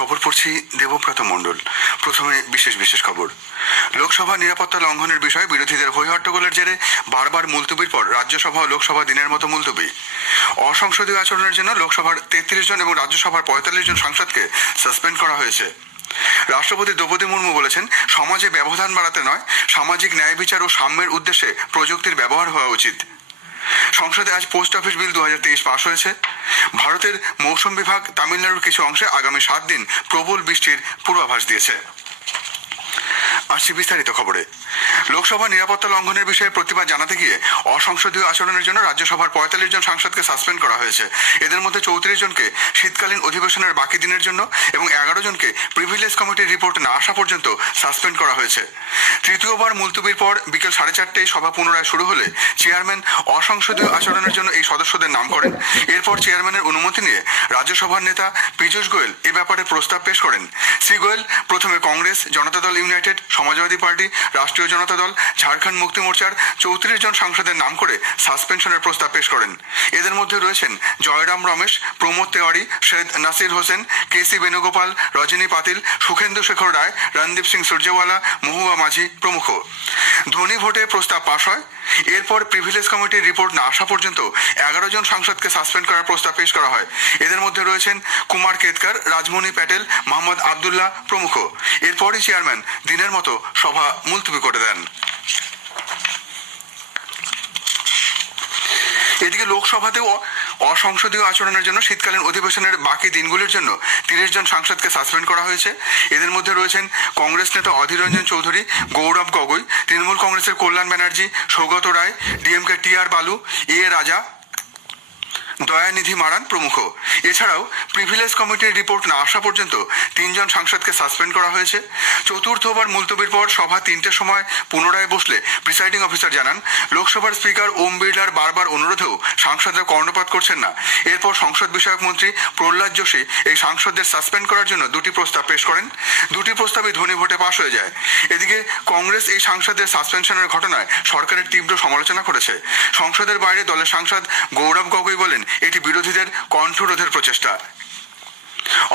খবর পড়ছি দেবব্রত মণ্ডল। প্রথমে বিশেষ খবর। লোকসভা নিরাপত্তা লঙ্ঘনের বিষয়ে বিরোধীদের হইহট্টগোলের জেরে বারবার মুলতবির পর রাজ্যসভা ও লোকসভা দিনের মতো মুলতবি। অসংসদীয় আচরণের জন্য লোকসভার 33 জন এবং রাজ্যসভার 45 জন সাংসদকে সাসপেন্ড করা হয়েছে। রাষ্ট্রপতি দ্রৌপদী মুর্মু বলেছেন, সমাজে ব্যবধান বাড়াতে নয়, সামাজিক ন্যায় বিচার ও সাম্যের উদ্দেশ্যে প্রযুক্তির ব্যবহার হওয়া উচিত। সংসদে আজ পোস্ট অফিস বিল 2023 পাশ হয়েছে। ভারতের মৌসুম বিভাগ তামিলনাড়ুর কিছু অংশে আগামী 7 দিন প্রবল বৃষ্টির পূর্বাভাস দিয়েছে। আসছি বিস্তারিত খবরে। লোকসভা নিরাপত্তা লঙ্ঘনের বিষয়ে প্রতিবাদ জানাতে গিয়ে অসংসদীয় আচরণের জন্য রাজ্যসভার 45 জন সাংসদকে সাসপেন্ড করা হয়েছে। এদের মধ্যে 34 জনকে শীতকালীন অধিবেশনের বাকি দিনের জন্য এবং 11 জনকে প্রিভিলেজ কমিটির রিপোর্ট না আসা পর্যন্ত সাসপেন্ড করা হয়েছে। তৃতীয়বার মুলতবির পর বিকেল 4:30টায় সভা পুনরায় শুরু হলে চেয়ারম্যান অসংসদীয় আচরণের জন্য এই সদস্যদের নাম করেন। এরপর চেয়ারম্যানের অনুমতি নিয়ে রাজ্যসভার নেতা পীযূষ গোয়েল এ ব্যাপারে প্রস্তাব পেশ করেন। শ্রী গোয়েল প্রথমে কংগ্রেস, জনতা দল ইউনাইটেড, সমাজবাদী পার্টি, রাষ্ট্রীয় জনতা দল, ঝাড়খণ্ড মুক্তি মোর্চার 34 জন সাংসদের নাম করে সাসপেনশনের প্রস্তাব পেশ করেন। এদের মধ্যে রয়েছেন জয়রাম রমেশ, প্রমোদ তেওয়ারি, সৈয়দ নাসির হোসেন, কেসি বেণুগোপাল, রজনী পাতিল, সুখেন্দু শেখর রায়, রণদীপ সিং সুরজেওয়ালা, মহুয়া মাঝি প্রমুখ। ধ্বনি ভোটে প্রস্তাব পাশ হয়। এরপর প্রিভিলেজ কমিটির রিপোর্ট না আসা পর্যন্ত 11 জন সাংসদকে সাসপেন্ড করার প্রস্তাব পেশ করা হয়। এদের মধ্যে রয়েছেন কুমার কেতকর, রাজমণি প্যাটেল, মোহাম্মদ আবদুল্লাহ প্রমুখ। এরপরই চেয়ারম্যান দিনের মতো সভা মুলতবি করে দেন। এদিকে লোকসভাতেও অসংসদীয় আচরণের জন্য শীতকালীন অধিবেশনের বাকি দিনগুলির জন্য 30 জন সাংসদকে সাসপেন্ড করা হয়েছে। এদের মধ্যে রয়েছেন কংগ্রেস নেতা অধীর রঞ্জন চৌধুরী, গৌরব গগৈ, তৃণমূল কংগ্রেসের কল্যাণ ব্যানার্জি, সৌগত রায়, ডিএমকে টি.আর. বালু, এ রাজা, দয়ানিধি মারান প্রমুখ। এছাড়াও প্রিভিলেজ কমিটির রিপোর্ট না আসা পর্যন্ত 3 জন সাংসদকে সাসপেন্ড করা হয়েছে। চতুর্থবার মুলতবির পর সভা 3টের সময় পুনরায় বসলে প্রিসাইডিং অফিসার জানান, লোকসভার স্পিকার ওম বিড়লার বারবার অনুরোধেও সাংসদরা কর্ণপাত করছেন না। এরপর সংসদ বিষয়ক মন্ত্রী প্রহ্লাদ যোশী এই সাংসদদের সাসপেন্ড করার জন্য 2টি প্রস্তাব পেশ করেন। 2টি প্রস্তাবই ধ্বনি ভোটে পাশ হয়ে যায়। এদিকে কংগ্রেস এই সাংসদদের সাসপেনশনের ঘটনায় সরকারের তীব্র সমালোচনা করেছে। সংসদের বাইরে দলের সাংসদ গৌরব গগৈ বলেন, এটি বিরোধীদের কণ্ঠরোধের প্রচেষ্টা।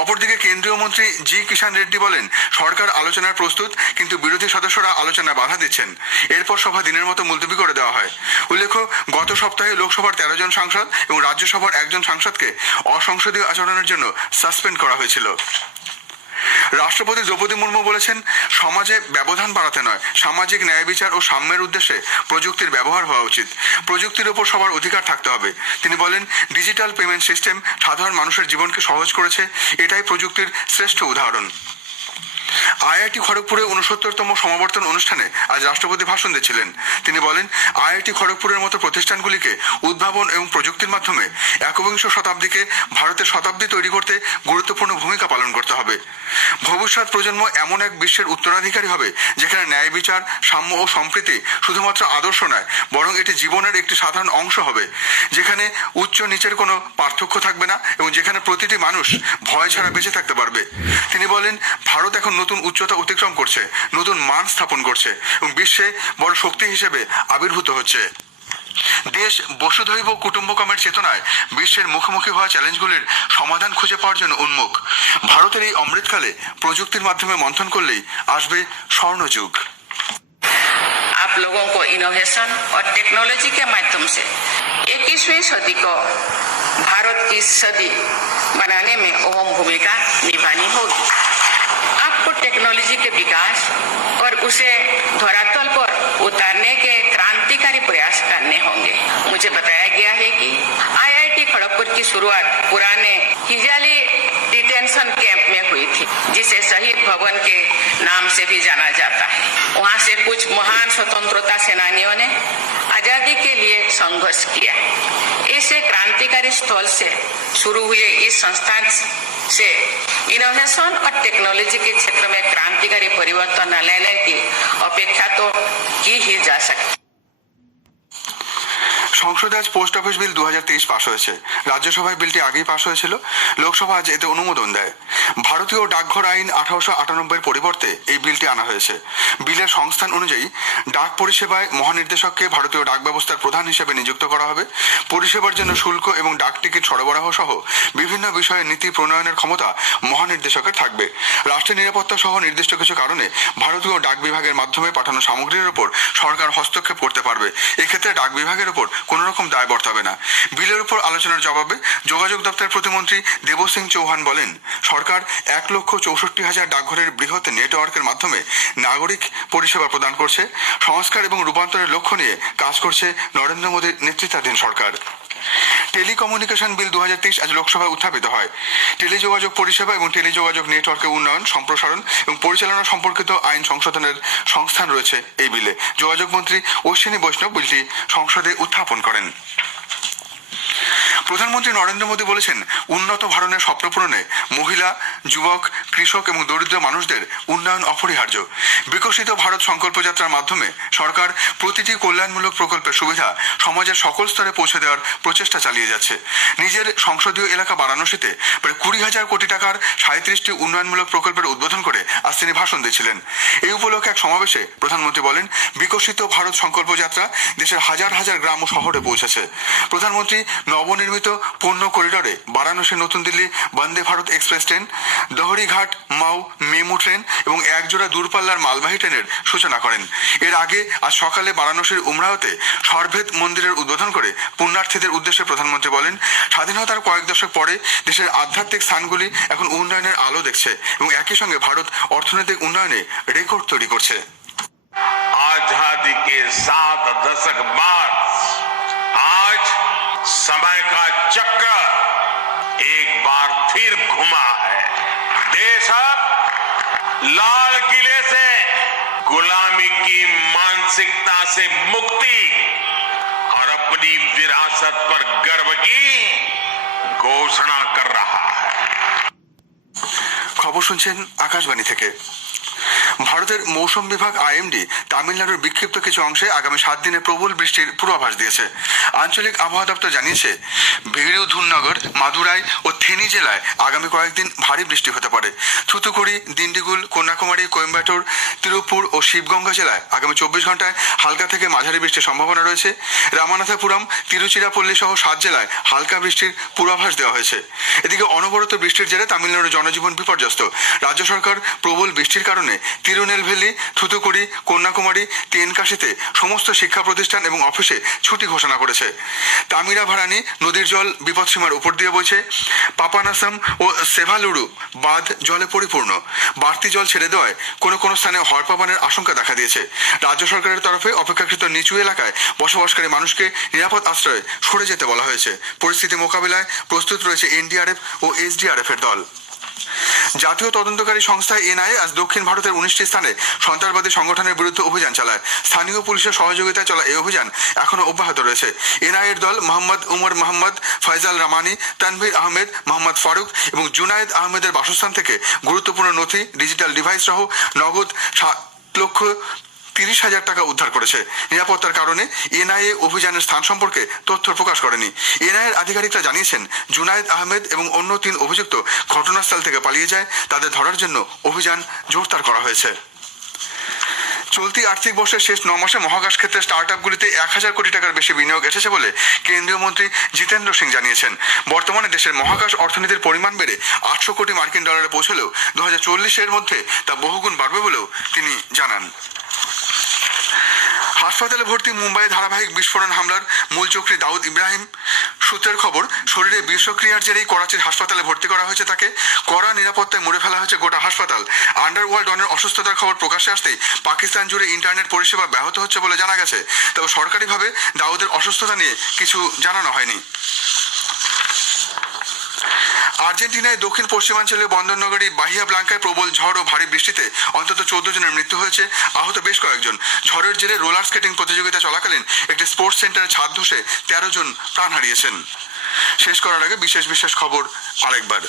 অপরদিকে কেন্দ্রীয় মন্ত্রী জি কিষাণ রেড্ডি বলেন, সরকার আলোচনার প্রস্তুত, কিন্তু বিরোধী সদস্যরা আলোচনায় বাধা দিচ্ছেন। এরপর সভা দিনের মতো মুলতবি করে দেওয়া হয়। উল্লেখ্য, গত সপ্তাহে লোকসভার 13 জন সাংসদ এবং রাজ্যসভার 1 জন সাংসদকে অসংসদীয় আচরণের জন্য সাসপেন্ড করা হয়েছিল। রাষ্ট্রপতি দ্রৌপদী মুর্মু বলেছেন, সমাজে ব্যবধান বাড়াতে নয়, সামাজিক ন্যায় বিচার ও সাম্যের উদ্দেশ্যে প্রযুক্তির ব্যবহার হওয়া উচিত। প্রযুক্তির ওপর সবার অধিকার থাকতে হবে। তিনি বলেন, ডিজিটাল পেমেন্ট সিস্টেম সাধারণ মানুষের জীবনকে সহজ করেছে, এটাই প্রযুক্তির শ্রেষ্ঠ উদাহরণ। আইআইটি খড়গপুরে 69তম সমাবর্তন অনুষ্ঠানে আজ রাষ্ট্রপতি ভাষণ দিচ্ছিলেন। তিনি বলেন, আইআইটি খড়গপুরের মতো প্রতিষ্ঠানগুলিকে উদ্ভাবন এবং প্রযুক্তির মাধ্যমে 21শ শতাব্দীকে ভারতের শতাব্দী তৈরি করতে গুরুত্বপূর্ণ ভূমিকা পালন করতে হবে। ভবিষ্যৎ প্রজন্ম এমন এক বিশ্বের উত্তরাধিকারী হবে যেখানে ন্যায় বিচার, সাম্য ও সম্প্রীতি শুধুমাত্র আদর্শ নয়, বরং এটি জীবনের একটি সাধারণ অংশ হবে। যেখানে উচ্চ নিচের কোনো পার্থক্য থাকবে না এবং যেখানে প্রতিটি মানুষ ভয় ছাড়া বেঁচে থাকতে পারবে। তিনি বলেন, ভারত এখন নতুন উচ্চতা অতিক্রম করছে, নতুন মান স্থাপন করছে এবং বিশ্বে বড় শক্তি হিসেবে আবির্ভূত হচ্ছে। দেশ বসুধৈব কুটুম্বকমের চেতনায় বিশ্বের মুখোমুখি হওয়া চ্যালেঞ্জগুলির সমাধান খুঁজে পাওয়ার জন্য উন্মুখ। ভারতের এই অমৃতকালে প্রযুক্তির মাধ্যমে মন্থন করলেই আসবে স্বর্ণযুগ। आप लोगों को इनोवेशन और टेक्नोलॉजी के माध्यम से 21वीं सदी को भारत की सदी बनाने में अहम भूमिका निभानी होगी। आपको टेक्नोलॉजी के विकास और उसे धरातल पर उतारने के क्रांतिकारी प्रयास करने होंगे। मुझे बताया गया है कि आईआईटी खड़गपुर की शुरुआत पुराने हिजाली डिटेंशन कैंप में हुई थी, जिसे शहीद भवन के नाम से भी जाना जाता है। वहां से कुछ महान स्वतंत्रता सेनानियों ने आजादी के लिए संघर्ष किया। ऐसे क्रांतिकारी स्थल से शुरू हुए इस संस्थान से इनोवेशन और टेक्नोलॉजी के क्षेत्र में क्रांतिकारी परिवर्तन लाने की अपेक्षा तो की ही जा सकती। সংসদে আজ পোস্ট অফিস বিল 2023 পাশ হয়েছে। রাজ্যসভায় বিলটি আগেই পাশ হয়েছিল, লোকসভা আজ এতে অনুমোদন দেয়। ভারতীয় ডাকঘর আইন 1898 পরিবর্তে এই বিলটি আনা হয়েছে। বিলের সংস্থান অনুযায়ী ডাক পরিষেবায় মহানির্দেশককে ভারতীয় ডাক ব্যবস্থার প্রধান হিসেবে নিযুক্ত করা হবে। পরিষেবার জন্য শুল্ক এবং ডাক টিকিট সরবরাহ সহ বিভিন্ন বিষয়ে নীতি প্রণয়নের ক্ষমতা মহানির্দেশকের থাকবে। রাষ্ট্রের নিরাপত্তা সহ নির্দিষ্ট কিছু কারণে ভারতীয় ডাক বিভাগের মাধ্যমে পাঠানো সামগ্রীর উপর সরকার হস্তক্ষেপ করতে পারবে। এক্ষেত্রে ডাক বিভাগের উপর কোনো রকম দায় বর্তাবে না। বিলের উপর আলোচনার জবাবে যোগাযোগ দপ্তরের প্রতিমন্ত্রী দেবসিং চৌহান বলেন, সরকার 1,64,000 ডাকঘরের বৃহৎ নেটওয়ার্কের মাধ্যমে নাগরিক পরিষেবা প্রদান করছে। সংস্কার এবং রূপান্তরের লক্ষ্য নিয়ে কাজ করছে নরেন্দ্র মোদীর নেতৃত্বাধীন সরকার। টেলিকমিউনিকেশন বিল 2023 আজ লোকসভায় উত্থাপিত হয়। টেলিযোগাযোগ পরিষেবা এবং টেলিযোগাযোগ নেটওয়ার্কের উন্নয়ন, সম্প্রসারণ এবং পরিচালনা সম্পর্কিত আইন সংশোধনের সংস্থান রয়েছে এই বিলে। যোগাযোগ মন্ত্রী অশ্বিনী বৈষ্ণব বিলটি সংসদে উত্থাপন করেন। প্রধানমন্ত্রী নরেন্দ্র মোদী বলেছেন, উন্নত ভারতের স্বপ্ন পূরণে মহিলা, যুবক, কৃষক এবং দরিদ্র মানুষদের উন্নয়ন অপরিহার্য। বিকশিত ভারত সংকল্প যাত্রার মাধ্যমে সরকার প্রতিটি কল্যাণমূলক প্রকল্পের সুবিধা সমাজের সকল স্তরে পৌঁছে দেওয়ার প্রচেষ্টা চালিয়ে যাচ্ছে। নিজের সংসদীয় এলাকা বারাণসীতে প্রায় 20,000 কোটি টাকার 37টি উন্নয়নমূলক প্রকল্পের উদ্বোধন করে আজ তিনি ভাষণ দিয়েছিলেন। এই উপলক্ষে এক সমাবেশে প্রধানমন্ত্রী বলেন, বিকশিত ভারত সংকল্প যাত্রা দেশের হাজার হাজার গ্রাম ও শহরে পৌঁছেছে। প্রধানমন্ত্রী নবনির্মিত পণ্য করিডরে বারাণসী নতুন দিল্লি বন্দে ভারত এক্সপ্রেস ট্রেন, দহরিঘাট মাও মেমু ট্রেন এবং একজোড়া দূরপাল্লার মালবাহী ট্রেনের সূচনা করেন। এর আগে আজ সকালে বারাণসীর উমরাওতে সরভেদ মন্দিরের উদ্বোধন করে পুণ্যার্থীদের উদ্দেশ্যে প্রধানমন্ত্রী বলেন, স্বাধীনতার কয়েক দশক পরে দেশের আধ্যাত্মিক স্থানগুলি এখন উন্নয়নের আলো দেখছে এবং একই সঙ্গে ভারত অর্থনৈতিক উন্নয়নে রেকর্ড তৈরি করছে। आजादी के 7 दशक बाद आज समय का चक्र एक बार फिर घुमा है। देश अब लाल किले से गुलामी की मानसिकता से मुक्ति और अपनी विरासत पर गर्व की घोषणा कर रहा है। খবর শুনছেন আকাশবাণী থেকে। ভারতের মৌসুম বিভাগ আইএমডি তামিলনাড়ুর বিক্ষিপ্ত কিছু অংশে আগামী 7 দিনে প্রবল বৃষ্টির পূর্বাভাস দিয়েছে। আঞ্চলিক আবহাওয়া দপ্তর জানিয়েছে, ভিড়ুধুনগর, মাদুরাই ও থেনি জেলায় আগামী কয়েকদিন ভারী বৃষ্টি হতে পারে। থুতুকুড়ি, দিন্ডিগুল, কন্যাকুমারী, কোয়েম্বাটোর, তিরুপুর ও শিবগঙ্গা জেলায় আগামী 24 ঘন্টায় হালকা থেকে মাঝারি বৃষ্টির সম্ভাবনা রয়েছে। রামানাথপুরম, তিরুচিরাপল্লী সহ 7 জেলায় হালকা বৃষ্টির পূর্বাভাস দেওয়া হয়েছে। এদিকে অনবরত বৃষ্টির জেরে তামিলনাড়ুর জনজীবন বিপর্যস্ত। রাজ্য সরকার প্রবল বৃষ্টির কারণে তিরুনেলভেলি, থুতুকুড়ি, কন্যাকুমারী, তেনকাশিতে সমস্ত শিক্ষা প্রতিষ্ঠান এবং অফিসে ছুটি ঘোষণা করেছে। তামিরাভারানি নদীর জল বিপদসীমার উপর দিয়ে বইছে। পাপানাসাম ও সেভালুরু বাঁধ জলে পরিপূর্ণ। বাড়তি জল ছেড়ে দেওয়ায় কোনো কোনো স্থানে হড়পাবানের আশঙ্কা দেখা দিয়েছে। রাজ্য সরকারের তরফে অপেক্ষাকৃত নিচু এলাকায় বসবাসকারী মানুষকে নিরাপদ আশ্রয়ে সরে যেতে বলা হয়েছে। পরিস্থিতি মোকাবিলায় প্রস্তুত রয়েছে এনডিআরএফ ও এসডিআরএফ এর দল। জাতীয় তদন্তকারী সংস্থা এনআইএ আজ দক্ষিণ ভারতের 19টি স্থানে সন্ত্রাসবাদী সংগঠনের বিরুদ্ধে অভিযান চালায়। স্থানীয় পুলিশের সহযোগিতায় চলা এই অভিযান এখনো অব্যাহত রয়েছে। এনআইএর দল মোহাম্মদ উমর মোহাম্মদ, ফয়জাল রামানি, তানভীর আহমেদ, মোহাম্মদ ফারুক এবং জুনায়েদ আহমেদের বাসস্থান থেকে গুরুত্বপূর্ণ নথি, ডিজিটাল ডিভাইস সহ নগদ 7,30,000 টাকা উদ্ধার করেছে। নিরাপত্তার কারণে এনআইএ অভিযানের স্থান সম্পর্কে তথ্য প্রকাশ করেনি। এনআইএর আধিকারিকরা জানিয়েছেন, জুনায়েদ আহমেদ এবং অন্য 3 অভিযুক্ত ঘটনাস্থল থেকে পালিয়ে যায়। তাদের ধরার জন্য অভিযান জোরদার করা হয়েছে। চলতি আর্থিক বর্ষের শেষ 9 মাসে মহাকাশ ক্ষেত্রে স্টার্টআপগুলিতে 1,000 কোটি টাকার বেশি বিনিয়োগ এসেছে বলে কেন্দ্রীয় মন্ত্রী জিতেন্দ্র সিং জানিয়েছেন। বর্তমানে দেশের মহাকাশ অর্থনীতির পরিমাণ বেড়ে 800 কোটি মার্কিন ডলারে পৌঁছলেও 2040-এর মধ্যে তা বহুগুণ বাড়বে বলেও তিনি জানান। হাসপাতালে ভর্তি মুম্বাইয়ে ধারাবাহিক বিস্ফোরণ হামলার মূল চক্রী দাউদ ইব্রাহিম। সূত্রের খবর, শরীরে বিষক্রিয়ার জেরেই করাচির হাসপাতালে ভর্তি করা হয়েছে তাকে। কড়া নিরাপত্তায় মুড়ে ফেলা হয়েছে গোটা হাসপাতাল। আন্ডারওয়ার্ল্ড ডনের অসুস্থতার খবর প্রকাশ্যে আসতেই পাকিস্তান জুড়ে ইন্টারনেট পরিষেবা ব্যাহত হচ্ছে বলে জানা গেছে। তবে সরকারিভাবে দাউদের অসুস্থতা নিয়ে কিছু জানানো হয়নি। আর্জেন্টিনায় দক্ষিণ পশ্চিমাঞ্চলীয় বন্দরনগরী বাহিয়া ব্লাঙ্কায় প্রবল ঝড় ও ভারী বৃষ্টিতে অন্তত 14 জনের মৃত্যু হয়েছে, আহত বেশ কয়েকজন। ঝড়ের জেরে রোলার স্কেটিং প্রতিযোগিতা চলাকালীন একটি স্পোর্টস সেন্টারে ছাদ ধসে 13 জন প্রাণ হারিয়েছেন। শেষ করার আগে বিশেষ খবর আরেকবার।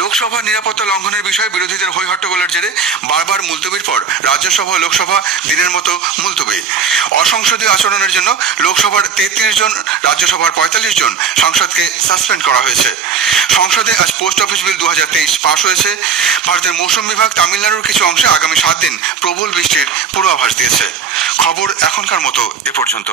লোকসভা নিরাপত্তা লঙ্ঘনের বিষয়ে বিরোধীদের হৈ হট্টগোলের জেরে বারবার মুলতবির পর রাজ্যসভা ও লোকসভা দিনের মতো মুলতবি। অসংসদীয় আচরণের জন্য লোকসভার 33 জন, রাজ্যসভার 45 জন সাংসদকে সাসপেন্ড করা হয়েছে। সংসদে আজ পোস্ট অফিস বিল 2023 পাশ হয়েছে। ভারতের মৌসুম বিভাগ তামিলনাড়ুর কিছু অংশে আগামী 7 দিন প্রবল বৃষ্টির পূর্বাভাস দিয়েছে। খবর এখনকার মতো এ পর্যন্ত।